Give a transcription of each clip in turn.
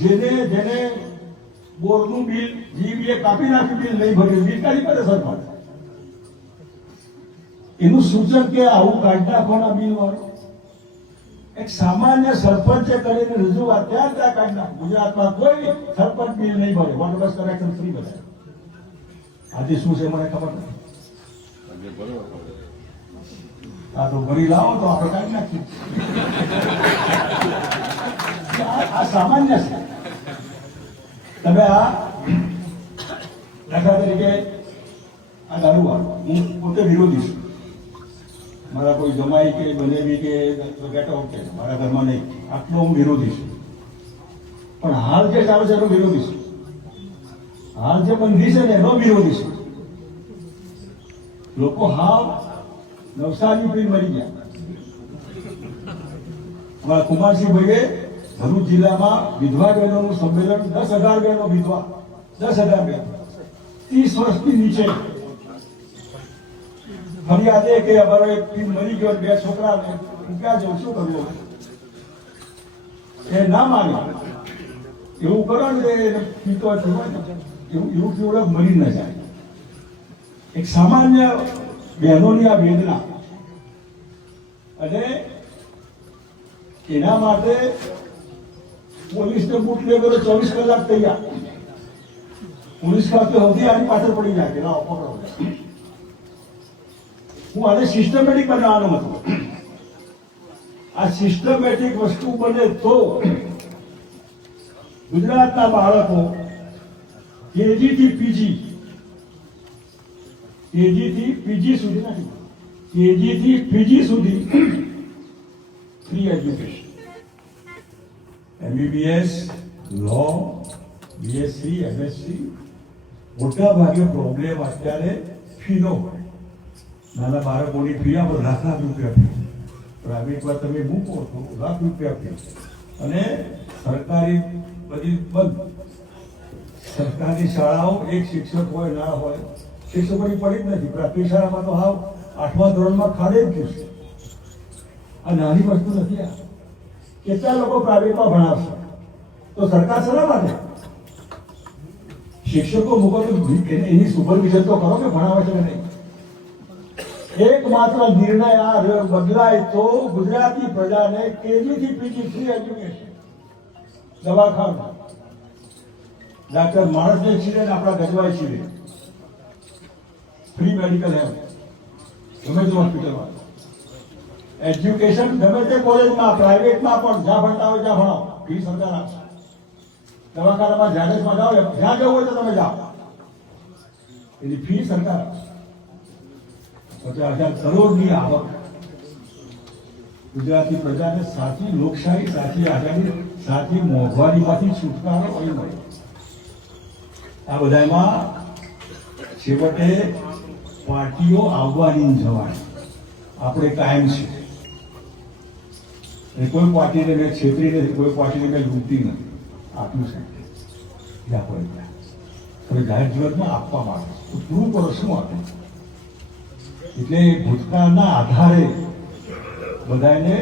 જેને બોરનું bill GBA કાપી નાખ્યું, બિલ નહીં ભર્યું, બિલ કાઢી પડે સરકાર. એનું સૂચન કે આવું કાઢી નાખવાના બિલ વાળો એક સામાન્ય સરપંચે કરીને રજૂઆત ત્યાં કાઢી નાખ. ગુજરાતમાં કોઈ સરપંચ બિલ નહીં ભરે, વોટર બસ કનેક્શન ફ્રી ભરે. આજે શું છે મને ખબર નથી. આ તો ભરી લાવો તો આપણે કાઢી નાખીએ. આ સામાન્ય છે. તમે આ દાખલા તરીકે આ દારૂવાળો, હું પોતે વિરોધી છું. મારા કોઈ જમાઈ કે બનેવી કે ગેટ આઉટ કે મારા ઘરમાં નહીં, આટલો હું વિરોધી છું. પણ હાલ જે ચાલે છે એનો વિરોધી છું. હાલ જે બંધી છે ને એનો વિરોધી છું. લોકો હાવ નવસારી પી મરી ગયા. અમારા કુમારસિંહ ભાઈએ ભરૂચ જિલ્લામાં વિધવા બહેનોનું સંમેલન, 10,000 બહેનો વિધવા, 10,000 બહેનો 30 વર્ષથી નીચે ફરિયાદ એ કે અમારો એક પીર મરી ગયો, 2 છોકરાને ક્યાં જવું, શું કરવું? એ ના માને એવું કરો ને પીતો એવું પીવડે મરી ન જાય. એક સામાન્ય બહેનોની આ વેદના, અને એના માટે પોલીસને બૂટ લેવો 24 કલાક તૈયાર. પોલીસ ખાતે સૌથી આની પાછળ પડી જાય કે ના પકડો. હું આને સિસ્ટમેટિક બનાવવાનો મતલબ, આ સિસ્ટમેટિક વસ્તુ બને તો ગુજરાતના બાળકો કેજી થી પીજી, કેજી થી પીજી સુધી નથી, કેજી થી પીજી સુધી ફ્રી એજ્યુકેશન. MBBS, લો, BSc, MSc. મોટા ભાગે પ્રોબ્લેમ અત્યારે ફીનો હોય. નાના બાળકોની ફી આપણે લાખ રૂપિયા ફી, પ્રાઇવેટમાં તમે મૂકો તો લાખ રૂપિયા ફી, અને સરકારી બધી બંધ. સરકારી શાળાઓ એક શિક્ષક હોય ના હોય, શિક્ષકોની પડી જ નથી. પ્રાથમિક શાળામાં તો હાવ 8મા ધોરણમાં ખાડે જ ગયું છે. આ નાની વસ્તુ નથી. આ કેટલા લોકો પ્રાઇવેટમાં ભણાવશે તો સરકાર શેના માટે? શિક્ષકો મૂકો તો એની સુપરવિઝન તો કરો કે ભણાવે છે કે નહીં. એકમાત્ર નિર્ણય આ બદલાય તો ગુજરાતી પ્રજાને કેજી થી પીજી ફ્રી એજ્યુકેશન, દવાખાના, ડાક્ટર માણસને છીરે ને આપણા ગજવાય છીરે, ફ્રી મેડિકલ હેલ્થ ગમે તે હોસ્પિટલમાં, એજ્યુકેશન ગમે તે કોલેજમાં, પ્રાઇવેટમાં પણ જ્યાં ભણતા હોય ત્યાં ભણાવો, ફી સરકાર આપશે. દવાખાનામાં જાહેરમાં જાઓ, જ્યાં જવું હોય તો તમે જાઓ, એની ફી સરકાર આપશે. 50,000 કરોડની આવક. ગુજરાતી પ્રજાને સાચી લોકશાહી, સાચી આઝાદી, સાચી મોંઘવારીમાંથી છુટકારો અહીં મળે. આ બધામાં છેવટે પાર્ટીઓ આવવાની જવાની આપણે કાયમ છે. કોઈ પાર્ટીને મેં છેતરી નથી, કોઈ પાર્ટીને મેં લૂંટી નથી. આપ્યું છે જ્યાં પડે ત્યાં. હવે જાહેર જીવનમાં આપવા માંગે તો પૂરું કરો, શું આપે? એટલે ભૂતકાળના આધારે બધાને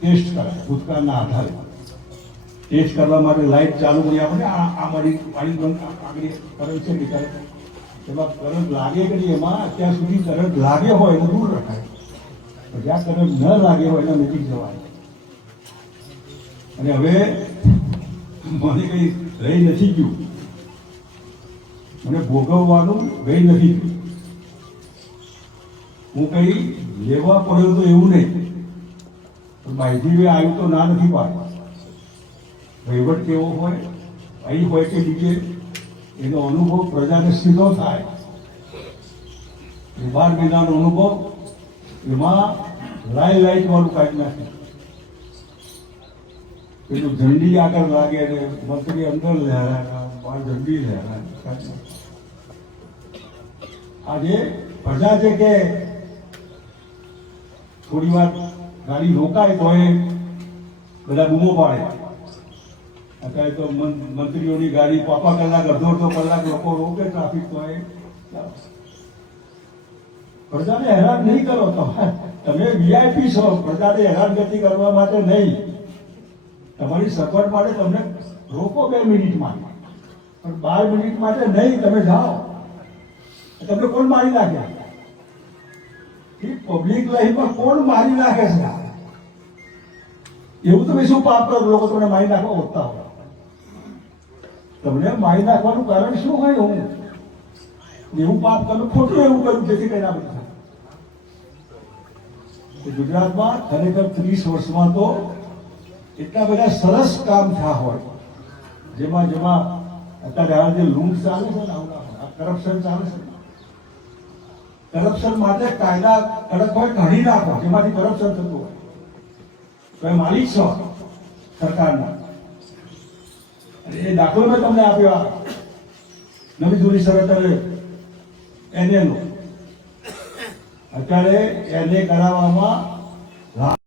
ટેસ્ટ કરાય. ભૂતકાળના આધારે ટેસ્ટ કરવા માટે લાઈટ ચાલુ કરી આપણે આ મારી પાણી આગળ કરંટ છે કે એમાં કરંટ લાગે કે નહીં, એમાં અત્યાર સુધી કરંટ લાગે હોય એને દૂર રખાય, જ્યાં કરંટ ન લાગે હોય એના નજીક જવાય. અને હવે મને કંઈ રહી નથી ગયું, મને ભોગવવાનું રહી નથી ગયું. હું કઈ લેવા પડ્યો તો એવું નહીં, પણ માહિતી આવ્યું તો ના નથી પાડે. વહીવટ કેવો હોય, અહીં હોય કે બીજે, એનો અનુભવ પ્રજાને સીધો થાય. 12 મહિનાનો અનુભવ એમાં લાઈટ વાળું કાઢી નાખે. પેલું ઝંડી આગળ લાગે ને મંત્રી અંદર લહેરાય, ઝંડી લહેરાય. આજે પ્રજા છે કે થોડી વાર ગાડી રોકાય તો એ બધા બૂમો પાડે. અત્યારે તો મંત્રીઓની ગાડી પાપા કલાક, અડધો કલાક લોકો રોકે ટ્રાફિક તો એ. પ્રજાને હેરાન નહીં કરો. તમે VIP છો, પ્રજાને હેરાનગતિ કરવા માટે નહીં. તમારી સપોર્ટ માટે તમને રોકો 2 મિનિટમાં, પણ 12 મિનિટ માટે નહીં. તમે જાઓ, તમને કોણ મારી નાખે? પબ્લિક લાઈફમાં કોણ મારી નાખે છે? એવું તમે શું પાપ કરો? લોકો તમને મારી નાખવા હોતા હોય. તમને મારી નાખવાનું કારણ શું હોય? હું એવું પાપ કરું, ખોટું એવું કર્યું જેથી કરી નાખું. ગુજરાતમાં ખરેખર 30 વર્ષમાં તો એટલા બધા સરસ કામ થયા હોય, જેમાં અત્યારે જે લૂંટ ચાલે છે ને, કરપ્શન ચાલે છે, કરપ્શન માટે કાયદા કડક હોય, કાઢી નાખો જેમાંથી કરપ્શન થતું હોય. તમે માલિક છો સરકારના. એ દાખલો મેં તમને આપ્યો, નવી જૂની શરત એને અત્યારે એને કરાવવામાં